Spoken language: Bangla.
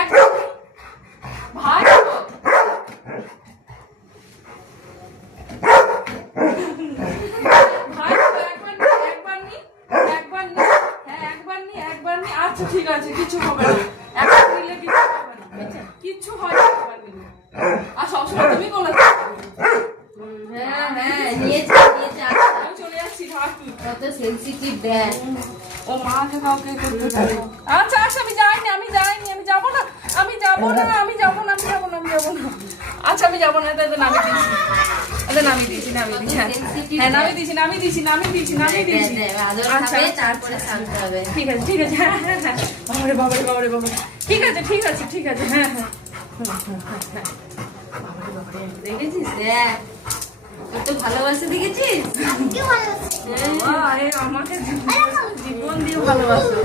একবার ভাই আচ্ছা ঠিক আছে, কিছু হবে না, একবার নিলে কিছু হবে না, কিচ্ছু হয় না একবার নিলে। আর সবসময় তুমি বলে আমি চলে যাচ্ছি, থাকি কত সেনসিটিভ দেখ। ও মাকে কাউকে করতে পারে। আচ্ছা আচ্ছা আমি যাইনি, আমি যাবো না। আচ্ছা আমি যাবো না, এটা নামিয়ে দিয়েছি। হ্যাঁ নামিয়ে দিয়েছি। আচ্ছা তারপরে শান্ত হবে। ঠিক আছে হ্যাঁ বাবারে ঠিক আছে হ্যাঁ দেখেছিস দেখ কত ভালোবাসা দেখেছিস। আমাকে জীবন দিয়ে ভালোবাসো।